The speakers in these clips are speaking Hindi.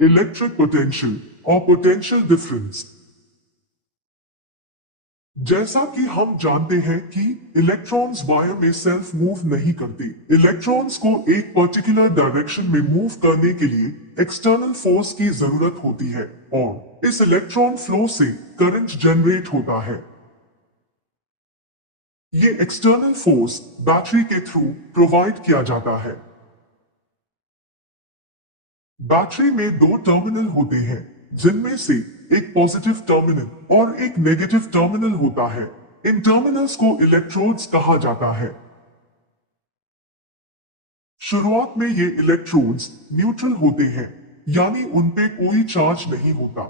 इलेक्ट्रिक पोटेंशियल और पोटेंशियल डिफरेंस। जैसा कि हम जानते हैं कि इलेक्ट्रॉन्स वायर में सेल्फ मूव नहीं करते। इलेक्ट्रॉन्स को एक पर्टिकुलर डायरेक्शन में मूव करने के लिए एक्सटर्नल फोर्स की जरूरत होती है और इस इलेक्ट्रॉन फ्लो से करंट जनरेट होता है। ये एक्सटर्नल फोर्स बैटरी के थ्रू प्रोवाइड किया जाता है। बैटरी में दो टर्मिनल होते हैं जिनमें से एक पॉजिटिव टर्मिनल और एक नेगेटिव टर्मिनल होता है। इन टर्मिनल्स को इलेक्ट्रोड्स कहा जाता है। शुरुआत में ये इलेक्ट्रोड्स न्यूट्रल होते हैं, यानी उनपे कोई चार्ज नहीं होता।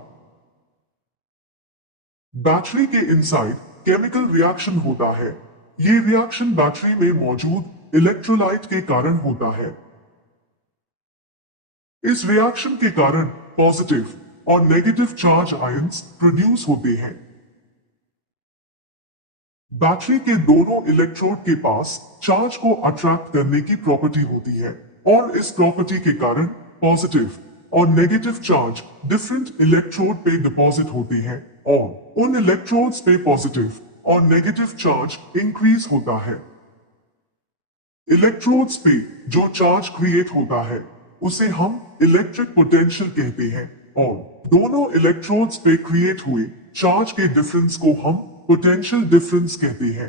बैटरी के इनसाइड केमिकल रिएक्शन होता है। ये रिएक्शन बैटरी में मौजूद इलेक्ट्रोलाइट के कारण होता है। इस रिएक्शन के कारण पॉजिटिव और नेगेटिव चार्ज आयंस प्रोड्यूस होते हैं। बैटरी के दोनों इलेक्ट्रोड के पास चार्ज को अट्रैक्ट करने की प्रॉपर्टी होती है और इस प्रॉपर्टी के कारण पॉजिटिव और नेगेटिव चार्ज डिफरेंट इलेक्ट्रोड पे डिपॉजिट होते हैं और उन इलेक्ट्रोड्स पे पॉजिटिव और नेगेटिव चार्ज इंक्रीज होता है। इलेक्ट्रोड्स पे जो चार्ज क्रिएट होता है उसे हम इलेक्ट्रिक पोटेंशियल कहते हैं और दोनों इलेक्ट्रोड्स पे क्रिएट हुए चार्ज के डिफरेंस को हम पोटेंशियल डिफरेंस कहते हैं।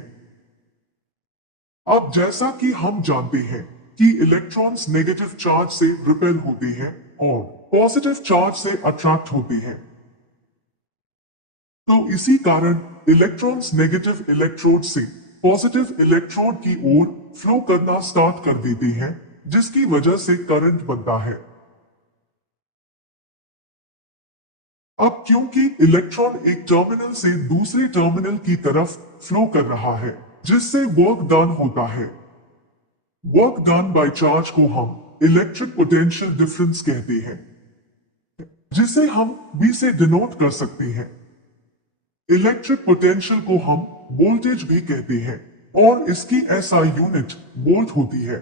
अब जैसा कि हम जानते हैं कि इलेक्ट्रॉन्स नेगेटिव चार्ज से रिपेल होते हैं और पॉजिटिव चार्ज से अट्रैक्ट होते हैं, तो इसी कारण इलेक्ट्रॉन्स नेगेटिव इलेक्ट्रोड से पॉजिटिव इलेक्ट्रोड की ओर फ्लो करना स्टार्ट कर देते हैं, जिसकी वजह से करंट बनता है। अब क्योंकि इलेक्ट्रॉन एक टर्मिनल से दूसरे टर्मिनल की तरफ फ्लो कर रहा है, जिससे वर्क डन होता है। वर्क डन बाय चार्ज को हम इलेक्ट्रिक पोटेंशियल डिफरेंस कहते हैं, जिसे हम V से डिनोट कर सकते हैं। इलेक्ट्रिक पोटेंशियल को हम वोल्टेज भी कहते हैं और इसकी SI यूनिट वोल्ट होती है।